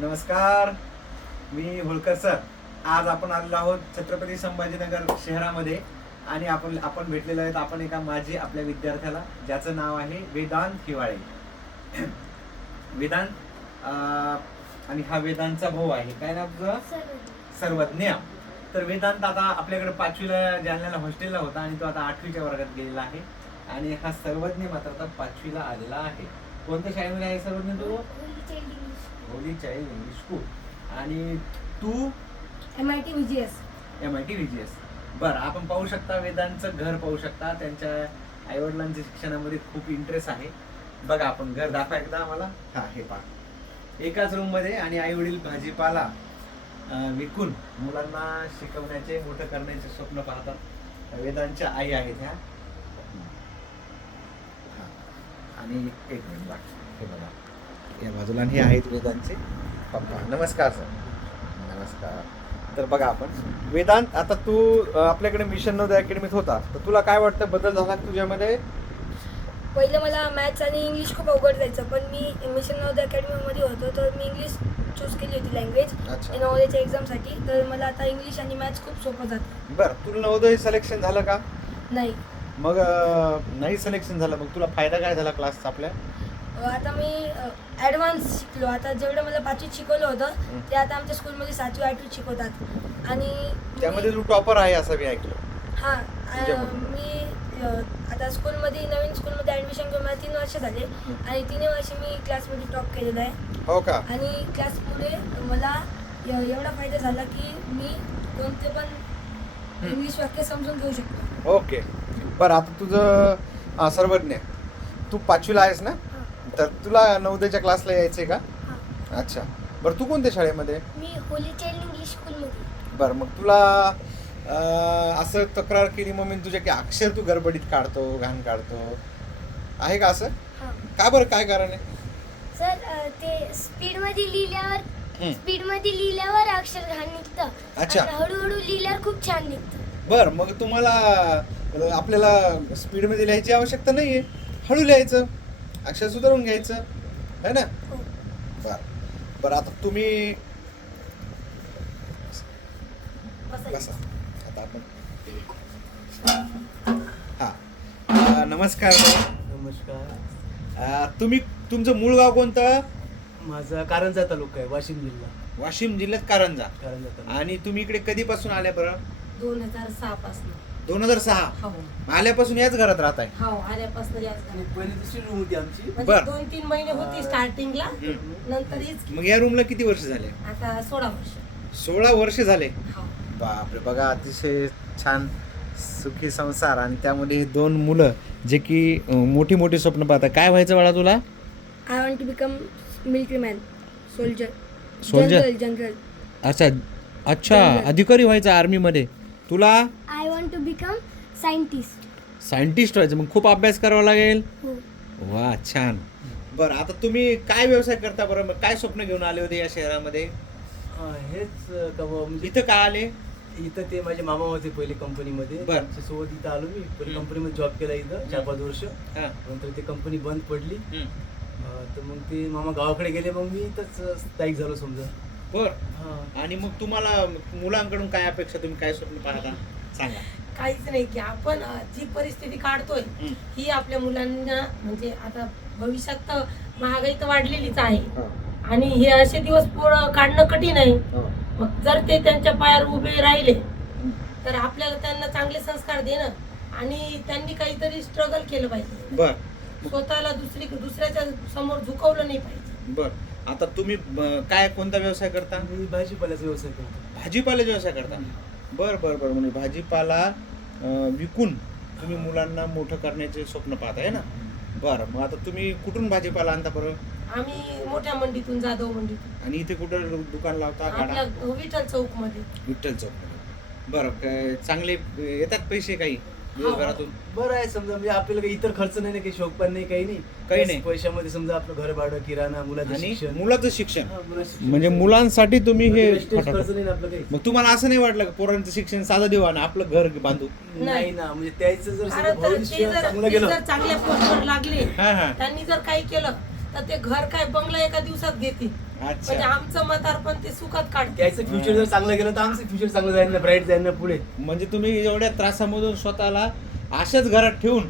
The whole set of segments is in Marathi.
नमस्कार. मी होळकर सर. आज आपण आलेलो आहोत छत्रपती संभाजीनगर शहरामध्ये आणि आपण आपण भेटलेलो आहेत आपण एका माजी आपल्या विद्यार्थ्याला ज्याचं नाव आहे वेदांत हिवाळे. वेदांत आणि हा वेदांतचा भाऊ आहे. काय नाव तुझं? सर्वज्ञ. तर वेदांत आता आपल्याकडे पाचवीला जालन्याला हॉस्टेलला होता आणि तो आता आठवीच्या वर्गात गेलेला आहे. आणि हा सर्वज्ञ मात्र आता पाचवीला आलेला आहे. कोणत्या शाळेमध्ये आहे सर्वज्ञ तू? होली चाइल्ड इंग्लिश स्कूल आणि तू? M I T V G S M I T V G S बरं आपण पाहू शकता वेदांचं घर पाहू शकता त्यांच्या आईवडिलांच्या शिक्षणामध्ये खूप इंटरेस्ट आहे. बघा आपण घर दाखवा एकदा आम्हाला. हा हे पहा. एकाच रूममध्ये आणि आई वडील भाजीपाला विकून मुलांना शिकवण्याचे मोठं करण्याचे स्वप्न पाहतात. वेदांच्या आई आहेत ह्या हा. आणि एक मिनिट बाकी. हे बघा. या बाजूला हे आहेत वेदांचे पप्पा. नमस्कार सर नमस्कार. तर बघा आपण. वेदांत आता तू आपल्याकडे मिशन नवोदय अकॅडमीत होता. तर तुला काय वाटतं बदल झाला तुझ्यामध्ये? पहिले मला मॅथ्स आणि इंग्लिश खूप अवघड जायचं पण मी मिशन नवोदय अकॅडमीमध्ये होतो तर मी इंग्लिश चूज केली होती लँग्वेज नवोदयच्या एक्झामसाठी तर मला आता इंग्लिश आणि मॅथ्स खूप सोपं जातं. बरं तुला नवोदय सिलेक्शन झालं का? नाही. मग नाही सिलेक्शन झालं मग तुला फायदा काय झाला क्लासचा आपल्या? आता मी ॲडव्हान्स शिकलो. आता जेवढं मला पाचवीत शिकवलं. होतं ते आता आमच्या स्कूलमध्ये सातवी आठवीत शिकवतात. आणि त्यामध्ये तू टॉपर आहे असं मी ऐकलं. हां? मी आता स्कूलमध्ये नवीन स्कूलमध्ये ॲडमिशन घेऊन मला तीन वर्ष झाले. आणि तिन्ही वर्ष मी क्लासमध्ये टॉप केलेलं आहे. हो का? आणि क्लासमुळे मला एव- एवढा फायदा झाला की मी कोणते पण. इंग्लिश वाक्य समजून घेऊ शकतो. ओके. बरं आता तुझं सर्वज्ञ तू पाचवीला आहेस ना? तर तुला नवोदयच्या क्लासला यायचंय का? हां. अच्छा. बरं तू कोणत्या शाळेमध्ये? मी होली चाइल्ड इंग्लिश स्कूलमध्ये. बरं मग तुला असं तक्रार केली मग मी तुझ्या की अक्षर तू गडबडीत काढतो घाण काढतो. आहे का असं? हां. का बरं काय कारण आहे? सर ते स्पीडमध्ये लिहिल्यावर. स्पीडमध्ये लिहिल्यावर अक्षर घाण निघतं. अच्छा. हळूहळू लिहिल्यावर खूप छान निघतं. बरं मग तुम्हाला आपल्याला स्पीडमध्ये लिहायची आवश्यकता नाही आहे हळू लिहायचं अक्षर सुधारून घ्यायचं है ना? बरं. बरं आता तुम्ही बसा. आता आपण हा नमस्कार नमस्कार. अं, तुम्ही तुमचं मूळ गाव कोणतं? माझा कारंजा तालुका आहे वाशिम जिल्हा. वाशिम जिल्ह्यात कारंजा. कारंजा तालुका. आणि तुम्ही इकडे कधीपासून आल्या बरं? दोन हजार सहा पासून. दोन हजार सहा. हो. आल्यापासून याच घरात राहत आहे. हो आल्यापासून याच आणि घरात. पहिली दुसरी रूम होती आमची. म्हणजे बर. दोन तीन महिने होती स्टार्टिंगला. नंतर हीच मग या रूमला किती वर्ष झाले? आता सोळा वर्ष. सोळा वर्ष झाले. हो. बापरे बघा अतिशय छान सुखी संसार आणि त्यामध्ये दोन मुलं जे की अं, मोठी मोठी स्वप्न पाहतात. काय व्हायचं बाळा तुला? I want to become military man soldier Soldier? General general अच्छा अच्छा अधिकारी व्हायचं आर्मीमध्ये तुला? I want to become scientist scientist व्हायचं. मग खूप अभ्यास करावा लागेल? हो. वा छान. बरं आता तुम्ही काय व्यवसाय करता बरं? मग काय स्वप्न घेऊन आले होते या शहरामध्ये? हा, हेच अं, का बुवा, म्हणजे इथं काय आले? इथं ते माझे मामा होते पहिले कंपनीमध्ये बर. सोबत इथं आलो मी. पहिले हम्म. कंपनीमध्ये जॉब केला इथं चार पाच वर्ष. हा. नंतर ते कंपनी बंद पडली. अं, तर मग ते मामा गावाकडे गेले. मग मी इथंच अं, स्थायिक झालो समजा. बर. आणि मग तुम्हाला मुलांकडून काय अपेक्षा? तुम्ही काय स्वप्न पाहता? सांगा. काहीच नाही की आपण जी परिस्थिती काढतोय हम्म. ही आपल्या मुलांना म्हणजे आता भविष्यात तर महागाई तर वाढलेलीच आहे. हो. आणि हे असे दिवस पोरं काढणं कठीण आहे. हो. मग जर ते त्यांच्या पायावर उभे राहिले तर आपल्याला त्यांना चांगले संस्कार देणं आणि त्यांनी काहीतरी स्ट्रगल केलं पाहिजे. बर. स्वतःला दुसरी दुसऱ्याच्या समोर झुकवलं नाही पाहिजे. बर. आता तुम्ही काय कोणता व्यवसाय करता? मी भाजीपाल्याचा व्यवसाय करतो. भाजीपाल्याचा व्यवसाय करता. बर बर बर. म्हणजे भाजीपाला विकून तुम्ही मुलांना मोठं करण्याचे स्वप्न पाहता आहे ना? बरं मग आता तुम्ही कुठून भाजीपाला आणता बरं? आम्ही मोठ्या मंडीतून जाधव मंडीतून. आणि इथे कुठं दुकान लावता गाडा विठ्ठल चौकमध्ये विठ्ठल चौक बरं काय चांगले येतात पैसे काही? दिवसभरातून. बरं आहे समजा म्हणजे आपल्याला काही इतर खर्च नाही ना काही शौक पण नाही काही नाही. काही नाही. पैशामध्ये समजा आपलं घर भाडं किराणा मुलाचं आणि शिक्षण. मुलाचं शिक्षण. हा, मुलाचं शिक्षण. म्हणजे मुलांसाठी तुम्ही हे म्हणजे फटाफट- खर्च नाही ना आपलं काही. मग तुम्हाला असं नाही वाटलं का पोरांचं शिक्षण साधं देऊ आणि आपलं घर बांधू नाही ना म्हणजे त्याचं जर समजा कारण तर ते भविष्य जर चांगलं ते गेलं. जर चांगल्या पोस्टवर लागले हा हा. त्यांनी जर काही केलं तर ते घर काय बंगला एका दिवसात घेतील. म्हणजे अच्छा आमचं म्हातारपण ते सुखात काढते त्याचं फ्युचर जर चांगलं गेलं तर आमचं फ्युचर चांगलं जाईल ना ब्राईट जाईल ना पुढे. म्हणजे तुम्ही एवढ्या त्रासामधून स्वतःला अशाच घरात ठेवून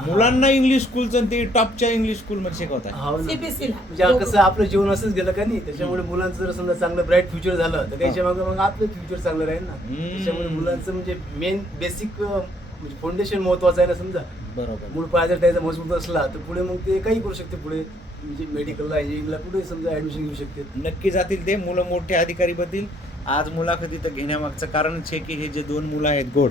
मुलांना इंग्लिश स्कूलचं ते टॉपच्या इंग्लिश स्कूल मध्ये शिकवताय. हो ना. म्हणजे कसं आपलं जीवन असंच गेलं का नाही? त्याच्यामुळे मुलांचं जर समजा चांगलं ब्राईट फ्युचर झालं तर त्याच्यामागे मग आपलं फ्युचर चांगलं राहील ना. हम्म. त्याच्यामुळे मुलांचं म्हणजे मेन बेसिक म्हणजे फाउंडेशन महत्वाचं आहे ना समजा. बरोबर. मूळ पाया जर त्याचा मजबूत असला तर पुढे मग ते काही करू शकते पुढे. म्हणजे मेडिकलला इंजिनिअरिंगला कुठे समजा ॲडमिशन घेऊ शकते? नक्की जातील ते. मुलं मोठे अधिकारी बनतील. आज मुलाखती तर घेण्यामागचं कारणच हे की हे जे दोन मुलं आहेत गोड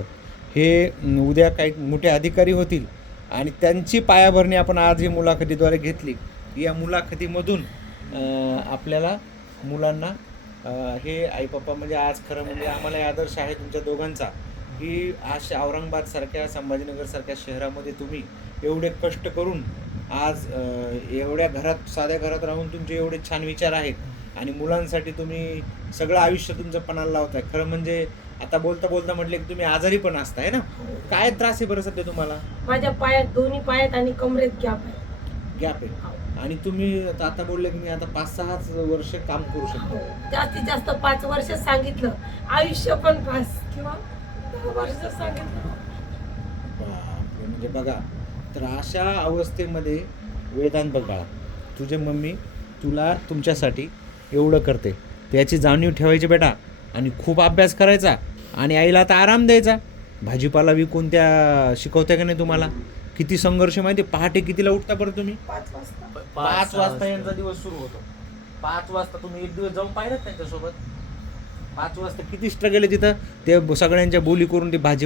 हे उद्या काही मोठे अधिकारी होतील आणि त्यांची पायाभरणी आपण आज ही मुलाखतीद्वारे घेतली. या मुलाखतीमधून आपल्याला मुलांना हे आई पप्पा म्हणजे आज खरं म्हणजे आम्हाला हे आदर्श आहे तुमच्या दोघांचा की आज औरंगाबादसारख्या संभाजीनगरसारख्या शहरामध्ये तुम्ही एवढे कष्ट करून आज एवढ्या घरात साध्या घरात राहून तुमचे एवढे छान विचार आहेत आणि मुलांसाठी तुम्ही सगळं आयुष्य तुमचं पणाला लावताय. खरं म्हणजे आता बोलता बोलता म्हटले की तुम्ही आजारी पण असताय ना? काय त्रास आहे बरं सध्या तुम्हाला? माझ्या पायात दोन्ही पायात आणि कमरेत गॅप आहे. गॅप आहे. आणि तुम्ही आता आता बोलले की मी आता पाच सहाच वर्ष काम करू शकतो. जास्तीत जास्त पाच वर्ष सांगितलं. आयुष्य पण पाच किंवा दहा वर्ष सांगितलं. म्हणजे बघा तर अशा अवस्थेमध्ये वेदांत बघ. बाळा तुझे मम्मी तुला तुमच्यासाठी एवढं करते. त्याची जाणीव ठेवायची बेटा आणि खूप अभ्यास करायचा आणि आईला आता आराम द्यायचा. भाजीपाला विकून त्या शिकवत्या का नाही तुम्हाला? किती संघर्ष माहिती आहे? पहाटे कितीला उठता बरं तुम्ही? पाच वाजता. पाच वाजता यांचा दिवस सुरू होतो. पाच वाजता तुम्ही एक दिवस जाऊन पाहिलं त्यांच्यासोबत? पाच वाजता किती स्ट्रगल आहे तिथं? ते सगळ्यांच्या बोली करून ती भाजी